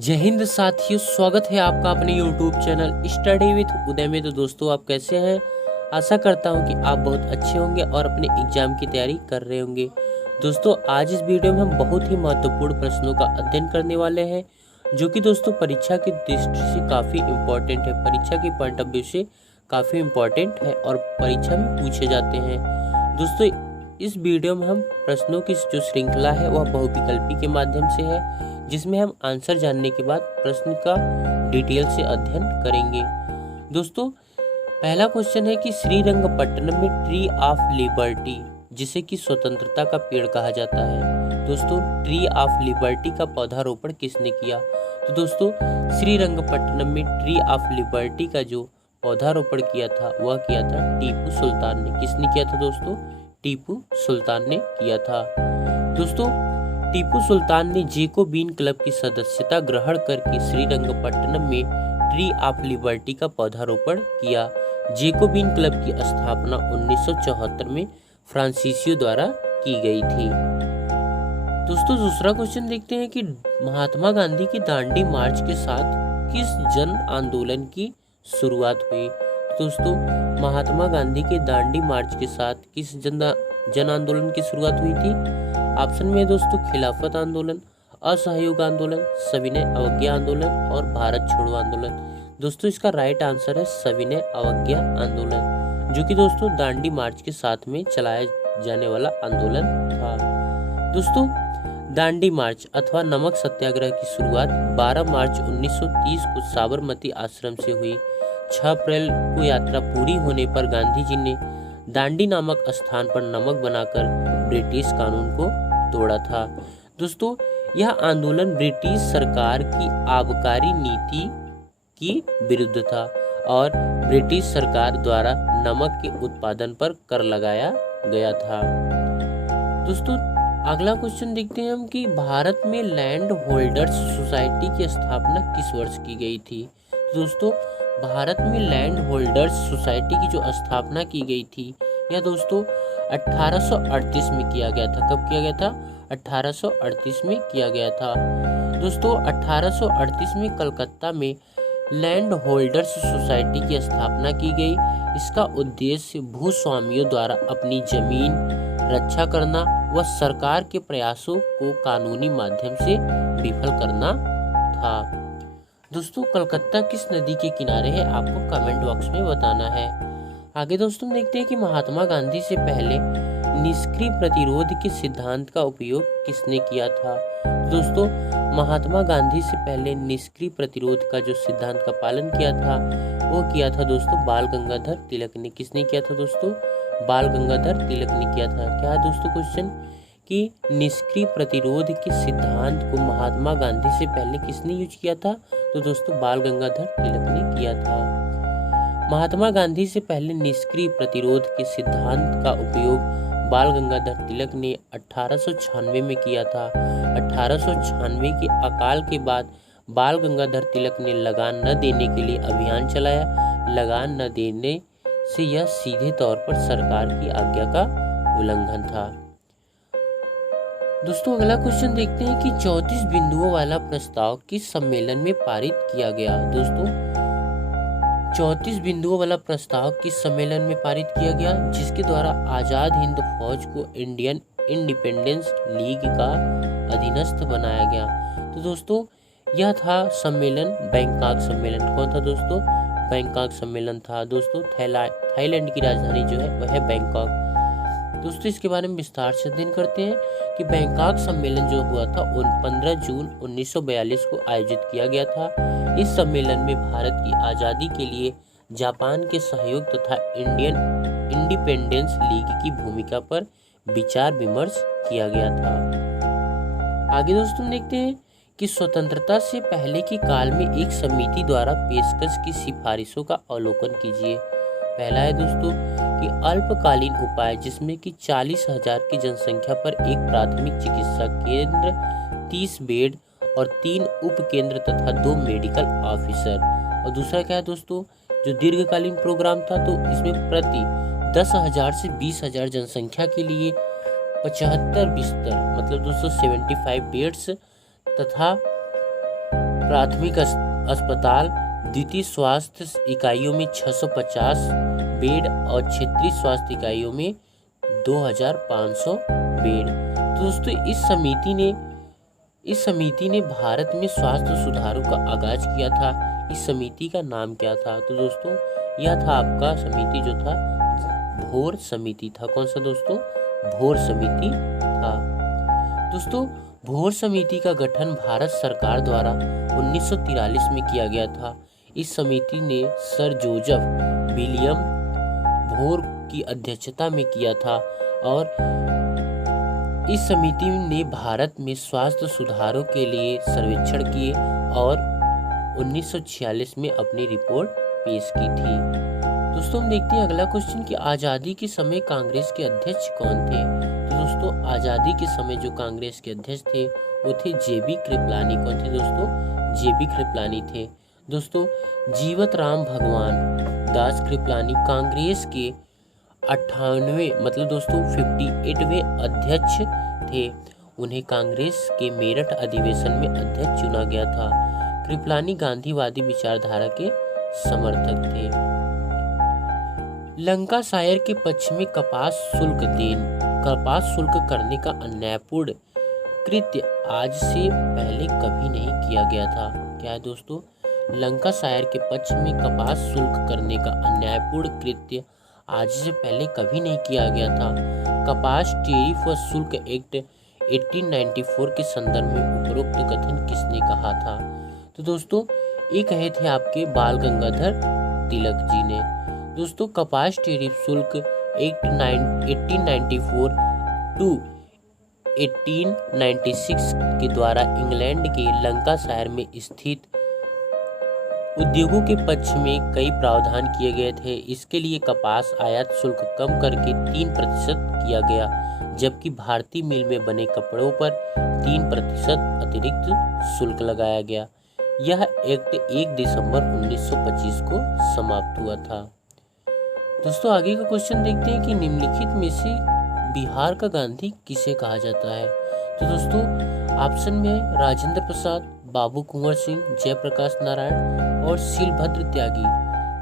जय हिंद साथियों, स्वागत है आपका अपने YouTube चैनल स्टडी विथ उदय में। तो दोस्तों, आप कैसे हैं? आशा करता हूं कि आप बहुत अच्छे होंगे और अपने एग्जाम की तैयारी कर रहे होंगे। दोस्तों, आज इस वीडियो में हम बहुत ही महत्वपूर्ण प्रश्नों का अध्ययन करने वाले हैं, जो कि दोस्तों परीक्षा की दृष्टि से काफ़ी इम्पोर्टेंट है, परीक्षा के पॉइंट ऑफ व्यू से काफ़ी इम्पोर्टेंट है और परीक्षा में पूछे जाते हैं। दोस्तों, इस वीडियो में हम प्रश्नों की जो श्रृंखला है वह बहुविकल्पी के माध्यम से है, जिसमें हम आंसर जानने के बाद प्रश्न का डिटेल से अध्ययन करेंगे। दोस्तों, पहला क्वेश्चन है कि श्रीरंगपट्टनम में ट्री ऑफ लिबर्टी, जिसे कि स्वतंत्रता का पेड़ कहा जाता है, दोस्तों ट्री ऑफ लिबर्टी का पौधारोपण किसने किया? तो दोस्तों, श्रीरंगपट्टनम में ट्री ऑफ लिबर्टी का जो पौधारोपण किया था वह किया था टीपू सुल्तान ने। किसने किया था दोस्तों? टीपू सुल्तान ने किया था। दोस्तों, टीपू सुल्तान ने जैकोबिन क्लब की सदस्यता ग्रहण करके श्रीरंगपट्टनम में ट्री ऑफ लिबर्टी का पौधारोपण किया। जैकोबिन क्लब की स्थापना 1974 में फ्रांसीसियो द्वारा की गई थी। दोस्तों, दूसरा क्वेश्चन देखते हैं कि महात्मा गांधी की दांडी मार्च के साथ किस जन आंदोलन की शुरुआत हुई? दोस्तों, महात्मा गांधी के दांडी मार्च के साथ किस जन आंदोलन की शुरुआत हुई थी? ऑप्शन में दोस्तों खिलाफत आंदोलन, असहयोग आंदोलन, सविनय अवज्ञा आंदोलन और भारत छोड़ो आंदोलन। दोस्तों, इसका राइट आंसर है सविनय अवज्ञा आंदोलन, जो कि दोस्तों दांडी मार्च के साथ में चलाया जाने वाला आंदोलन था। दोस्तों, दांडी मार्च अथवा नमक सत्याग्रह की शुरुआत 12 मार्च 1930 को साबरमती आश्रम से हुई। 6 अप्रैल को यात्रा पूरी होने पर गांधी जी ने दांडी नामक स्थान पर नमक बनाकर ब्रिटिश कानून को तोड़ा था। दोस्तों, यह आंदोलन ब्रिटिश सरकार की आबकारी नीति की विरुद्ध था और ब्रिटिश सरकार द्वारा नमक के उत्पादन पर कर लगाया गया था। दोस्तों, अगला क्वेश्चन देखते हैं हम कि भारत में लैंड होल्डर्स सोसाइटी की स्थापना किस वर्ष की गई थी? दोस्तों, भारत में लैंड होल्डर्स सोसाइटी की जो स्थापना की गई थी यह दोस्तों 1838 में किया गया था। कब किया गया था? 1838 में किया गया था। दोस्तों, 1838 में कलकत्ता में लैंड होल्डर्स सोसाइटी की स्थापना की गई। इसका उद्देश्य भूस्वामियों द्वारा अपनी जमीन रक्षा करना व सरकार के प्रयासों को कानूनी माध्यम से विफल करना था। दोस्तों, कलकत्ता किस नदी के किनारे है? आपको कमेंट बॉक्स में बताना है। आगे दोस्तों देखते हैं कि महात्मा गांधी से पहले निष्क्रिय प्रतिरोध के सिद्धांत का उपयोग किसने किया था? दोस्तों, महात्मा गांधी से पहले निष्क्रिय प्रतिरोध का जो सिद्धांत का पालन किया था वो किया था दोस्तों बाल गंगाधर तिलक ने। किसने किया था दोस्तों? बाल गंगाधर तिलक ने किया था। क्या है दोस्तों क्वेश्चन कि निष्क्रिय प्रतिरोध के सिद्धांत को महात्मा गांधी से पहले किसने यूज किया था? तो दोस्तों बाल गंगाधर तिलक ने किया था। महात्मा गांधी से पहले निष्क्रिय प्रतिरोध के सिद्धांत का उपयोग बाल गंगाधर तिलक ने 1896 में किया था। 1896 के अकाल के बाद बाल गंगाधर तिलक ने लगान न देने के लिए अभियान चलाया। लगान न देने से यह सीधे तौर पर सरकार की आज्ञा का उल्लंघन था। दोस्तों, अगला क्वेश्चन देखते हैं कि 34 बिंदुओं वाला प्रस्ताव किस सम्मेलन में पारित किया गया? दोस्तों, 34 बिंदुओं वाला प्रस्ताव किस सम्मेलन में पारित किया गया? जिसके द्वारा आजाद हिंद फौज को इंडियन इंडिपेंडेंस लीग का अधीनस्थ बनाया गया। तो दोस्तों, यह था सम्मेलन बैंकॉक सम्मेलन। कौन था दोस्तों? बैंकॉक सम्मेलन था। दोस्तों, थाईलैंड की राजधानी जो है वह है बैंकॉक। दोस्तों, इसके बारे में विस्तार से अध्ययन करते हैं कि बैंकॉक सम्मेलन जो हुआ था 15 जून 1942 को आयोजित किया गया था। इस सम्मेलन में भारत की आज़ादी के लिए जापान के सहयोग तथा इंडियन इंडिपेंडेंस लीग की भूमिका पर विचार विमर्श किया गया था। आगे दोस्तों देखते हैं कि स्वतंत्रता से पहले के काल में एक समिति द्वारा पेशकश की सिफारिशों का अवलोकन कीजिए। पहला है दोस्तों कि अल्पकालीन उपाय, जिसमें कि 40,000 की जनसंख्या पर एक प्राथमिक चिकित्सा केंद्र, 30 बेड और 3 उप केंद्र तथा 2 मेडिकल ऑफिसर। और दूसरा क्या है दोस्तों, जो दीर्घकालीन प्रोग्राम था तो इसमें प्रति 10,000 से 20,000 जनसंख्या के लिए 75 बिस्तर मतलब दोस्तों 75 बेड्स तथा प्राथमिक अस्पताल, द्वितीय स्वास्थ्य इकाइयों में 650 बेड और क्षेत्रीय स्वास्थ्य इकाइयों में 2500 बेड। तो दोस्तों इस समिति ने भारत में स्वास्थ्य सुधारों का आगाज किया था। इस समिति का नाम क्या था? तो दोस्तों यह था आपका समिति जो था भोर समिति था। कौन सा दोस्तों? भोर समिति था। दोस्तों भोर समिति का गठन भारत सरकार द्वारा 1943 में किया गया था। इस समिति ने सर जोसेफ विलियम भोर की अध्यक्षता में किया था और इस समिति ने भारत में स्वास्थ्य सुधारों के लिए सर्वेक्षण किए और 1946 में अपनी रिपोर्ट पेश की थी। दोस्तों हम देखते हैं अगला क्वेश्चन कि आज़ादी के समय कांग्रेस के अध्यक्ष कौन थे? तो दोस्तों आज़ादी के समय जो कांग्रेस के अध्यक्ष थे वो थे जेबी कृपलानी। कौन थे दोस्तों? जेबी कृपलानी थे। दोस्तों जीवत राम भगवान दास कृपलानी कांग्रेस के 58वें अध्यक्ष थे। उन्हें कांग्रेस के मेरठ अधिवेशन में अध्यक्ष चुना गया था। कृपलानी गांधीवादी विचारधारा के समर्थक थे। लंकाशायर के पक्ष में कपास शुल्क करने का अन्यायपूर्ण कृत्य आज से पहले कभी नहीं किया गया था। क्या है दोस्तों? लंकाशायर के पक्ष में कपास शुल्क करने का अन्यायपूर्ण कृत्य आज से पहले कभी नहीं किया गया था। कपास टैरिफ व शुल्क एक्ट 1894 के संदर्भ में उपरोक्त कथन किसने कहा था? तो दोस्तों ये कहे थे आपके बाल गंगाधर तिलक जी ने। दोस्तों कपास टैरिफ शुल्क एक्ट 1894 टू 1896 के द्वारा इंग्लैंड के लंकाशायर में स्थित उद्योगों के पक्ष में कई प्रावधान किए गए थे। इसके लिए कपास आयात शुल्क कम करके 3% किया गया, जबकि भारतीय मिल में बने कपड़ों पर 3% अतिरिक्त शुल्क लगाया गया। यह एक्ट 1 दिसंबर 1925 को समाप्त हुआ था। दोस्तों आगे का क्वेश्चन देखते हैं कि निम्नलिखित में से बिहार का गांधी किसे कहा जाता है? तो दोस्तों ऑप्शन में राजेंद्र प्रसाद, बाबू कुंवर सिंह, जयप्रकाश नारायण और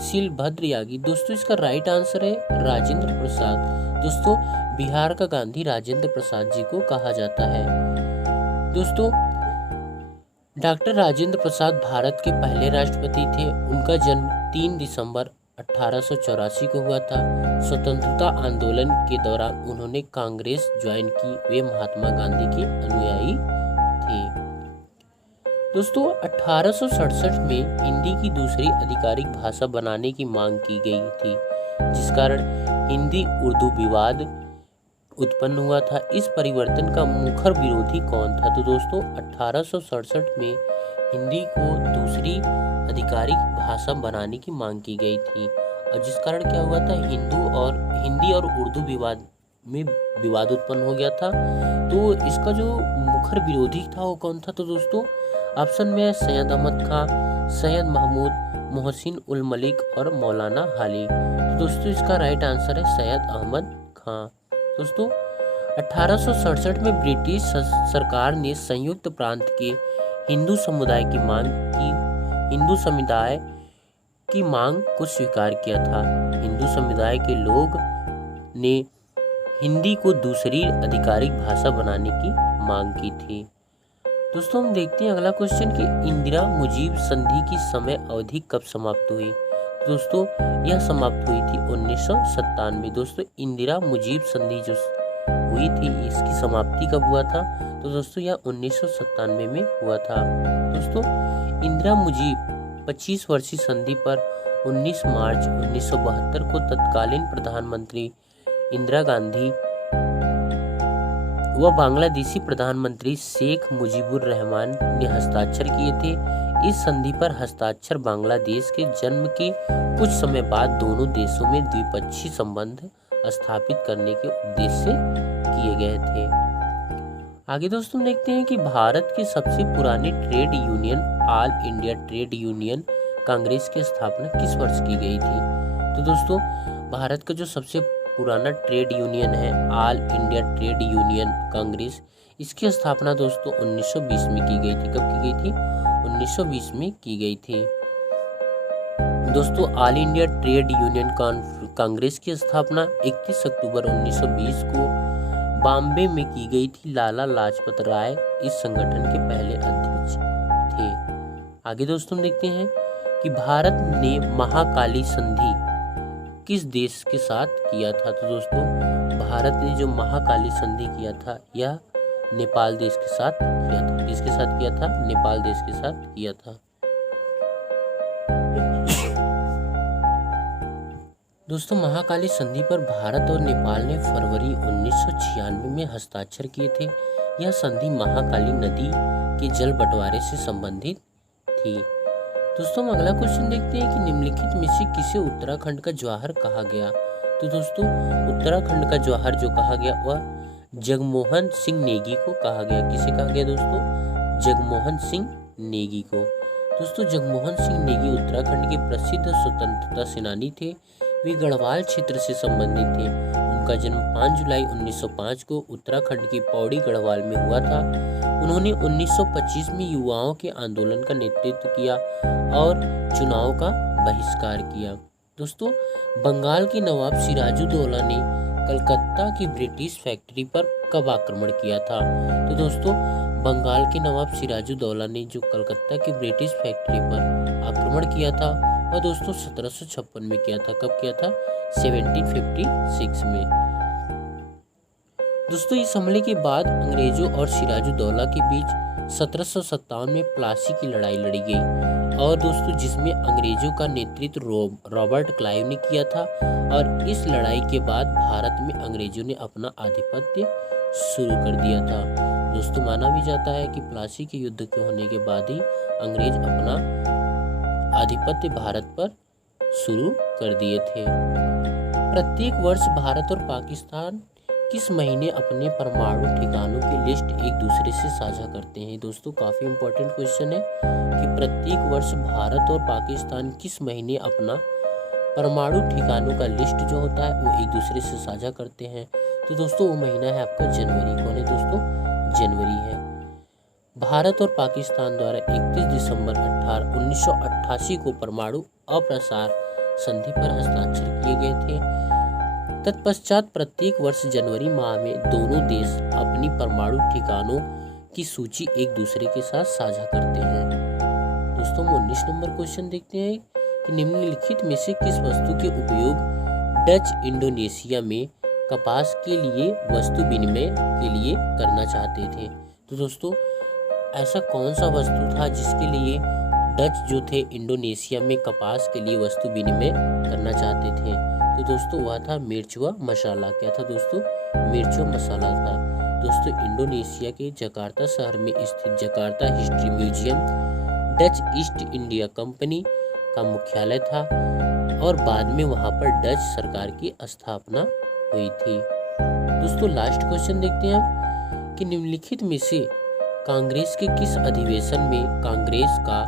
शीलभद्र यागी। दोस्तों इसका राइट आंसर है राजेंद्र प्रसाद। दोस्तों बिहार का गांधी राजेंद्र प्रसाद जी को कहा जाता है। दोस्तों डॉक्टर राजेंद्र प्रसाद भारत के पहले राष्ट्रपति थे। उनका जन्म 3 दिसंबर 1884 को हुआ था। स्वतंत्रता आंदोलन के दौरान उन्होंने कांग्रेस ज्वाइन की। वे महात्मा गांधी के अनुयायी थे। दोस्तों 1867 में हिंदी की दूसरी आधिकारिक भाषा बनाने की मांग की गई थी, जिस कारण हिंदी उर्दू विवाद उत्पन्न हुआ था। इस परिवर्तन का मुखर विरोधी कौन था? तो दोस्तों 1867 में हिंदी को दूसरी आधिकारिक भाषा बनाने की मांग की गई थी और जिस कारण क्या हुआ था हिंदी और उर्दू विवाद में विवाद उत्पन्न हो गया था। तो इसका जो मुखर विरोधी था वो कौन था? तो दोस्तों ऑप्शन में है सैयद अहमद खां, सैयद महमूद, मोहसिन उल मलिक और मौलाना हाली। तो दोस्तों इसका राइट आंसर है सैयद अहमद खां। दोस्तों 1867 में ब्रिटिश सरकार ने संयुक्त प्रांत के हिंदू समुदाय की मांग को स्वीकार किया था। हिंदू समुदाय के लोग ने हिंदी को दूसरी आधिकारिक भाषा बनाने की मांग की थी। दोस्तों हम देखते हैं अगला क्वेश्चन कि इंदिरा मुजीब संधि की समय अवधि कब समाप्त हुई? दोस्तों यह समाप्त हुई थी 1997। दोस्तों इंदिरा मुजीब संधि जो हुई थी इसकी समाप्ति कब हुआ था? तो दोस्तों यह 1997 में हुआ था। दोस्तों इंदिरा मुजीब 25 वर्षीय संधि पर 19 मार्च 1972 को तत्कालीन प्रधानमंत्री इंदिरा गांधी व बांग्लादेशी प्रधानमंत्री शेख मुजीबुर रहमान ने हस्ताक्षर किए थे। इस संधि पर हस्ताक्षर बांग्लादेश के जन्म के कुछ समय बाद दोनों देशों में द्विपक्षीय संबंध स्थापित करने के उद्देश्य से किए गए थे। आगे दोस्तों देखते हैं कि भारत की सबसे पुरानी trade union all India trade union Congress की स्थापना किस वर्ष की गई थी? तो दोस्तों भारत का जो सबसे पुराना ट्रेड यूनियन है all India trade union Congress, इसकी स्थापना दोस्तों 1920 में की गई थी। कब की गई थी? 1920 में की गई थी। दोस्तों all India trade union Congress की स्थापना 31 अक्टूबर 1920 को बॉम्बे में की गई थी। लाला लाजपत राय इस संगठन के पहले अध्यक्ष थे। आगे दोस्तों देखते हैं कि भारत ने महाकाली संधि किस देश के साथ किया था। तो दोस्तों भारत ने जो महाकाली संधि किया था यह नेपाल देश के साथ किया था। किसके साथ किया था? नेपाल देश के साथ किया था। दोस्तों महाकाली संधि पर भारत और नेपाल ने फरवरी 1996 में हस्ताक्षर किए थे। यह संधि महाकाली नदी के जल बंटवारे से संबंधित थी। दोस्तों हम अगला क्वेश्चन देखते हैं कि निम्नलिखित में से किसे उत्तराखंड का जवाहर कहा गया। तो दोस्तों उत्तराखंड का जवाहर जो कहा गया वह जगमोहन सिंह नेगी को कहा गया। किसे कहा गया दोस्तों? जगमोहन सिंह नेगी को। दोस्तों जगमोहन सिंह नेगी उत्तराखंड के प्रसिद्ध स्वतंत्रता सेनानी थे। वे गढ़वाल क्षेत्र से संबंधित थे। उनका जन्म 5 जुलाई 1905 को उत्तराखंड की पौड़ी गढ़वाल में हुआ था। उन्होंने 1925 में युवाओं के आंदोलन का नेतृत्व किया और चुनाव का बहिष्कार किया। दोस्तों बंगाल के नवाब सिराजुद्दौला ने कलकत्ता की ब्रिटिश फैक्ट्री पर कब आक्रमण किया था। तो दोस्तों बंगाल के नवाब सिराजुद्दौला ने जो कलकत्ता की ब्रिटिश फैक्ट्री पर आक्रमण किया था वह दोस्तों 1756 में किया था। कब किया था? 1756 में। दोस्तों इस हमले के बाद अंग्रेजों और सिराजुद्दौला के बीच 1757 में प्लासी की लड़ाई लड़ी गई और दोस्तों जिसमें अंग्रेजों का नेतृत्व रॉबर्ट क्लाइव ने किया था। और इस लड़ाई के बाद भारत में अंग्रेजों ने अपना आधिपत्य शुरू कर दिया था। दोस्तों माना भी जाता है कि प्लासी के युद्ध के होने के बाद ही अंग्रेज अपना आधिपत्य भारत पर शुरू कर दिए थे। प्रत्येक वर्ष भारत और पाकिस्तान किस महीने अपने परमाणु ठिकानों की लिस्ट एक दूसरे से साझा करते हैं। दोस्तों काफी इंपॉर्टेंट क्वेश्चन है कि प्रत्येक वर्ष भारत और पाकिस्तान किस महीने अपना परमाणु ठिकानों का लिस्ट जो होता है वो एक दूसरे से साझा करते हैं। तो दोस्तों वो महीना है आपका जनवरी। कौन है दोस्तों? जनवरी है। भारत और पाकिस्तान द्वारा 31 दिसंबर 1988 को परमाणु अप्रसार संधि पर हस्ताक्षर किए गए थे। तत्पश्चात प्रत्येक वर्ष जनवरी माह में दोनों देश अपनी परमाणु ठिकानों की सूची एक दूसरे के साथ साझा करते हैं। दोस्तों 19 नंबर क्वेश्चन देखते हैं कि निम्नलिखित में से किस वस्तु के उपयोग डच इंडोनेशिया में कपास के लिए वस्तु विनिमय के लिए करना चाहते थे। तो दोस्तों ऐसा कौन सा वस्तु था जिसके लिए डच जो थे इंडोनेशिया में कपास के लिए वस्तु विनिमय करना चाहते थे। तो दोस्तों वह था मिर्च व मसाला। क्या था दोस्तों? मिर्च व मसाला था। दोस्तों इंडोनेशिया के जकार्ता शहर में स्थित Jakarta history museum Dutch east India company का मुख्यालय था और बाद में वहां पर डच सरकार की स्थापना हुई थी। दोस्तों लास्ट क्वेश्चन देखते हैं हम कि निम्नलिखित में से कांग्रेस के किस अधिवेशन में कांग्रेस का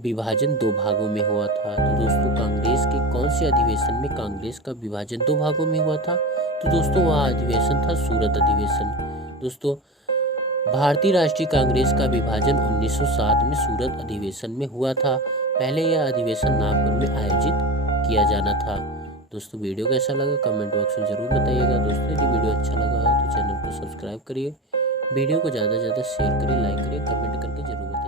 विभाजन 2 भागों में हुआ था। तो दोस्तों कांग्रेस के कौन से अधिवेशन में कांग्रेस का विभाजन 2 भागों में हुआ था। तो दोस्तों वह अधिवेशन था सूरत अधिवेशन। दोस्तों भारतीय राष्ट्रीय कांग्रेस का विभाजन 1907 में सूरत अधिवेशन में हुआ था। पहले यह अधिवेशन नागपुर में आयोजित किया जाना था। दोस्तों वीडियो कैसा लगा कमेंट बॉक्स में जरूर बताइएगा। दोस्तों यदि वीडियो अच्छा लगा हो तो चैनल को सब्सक्राइब करिए, वीडियो को ज़्यादा से ज़्यादा शेयर करिए, लाइक करिए, कमेंट करके जरूर बताइए।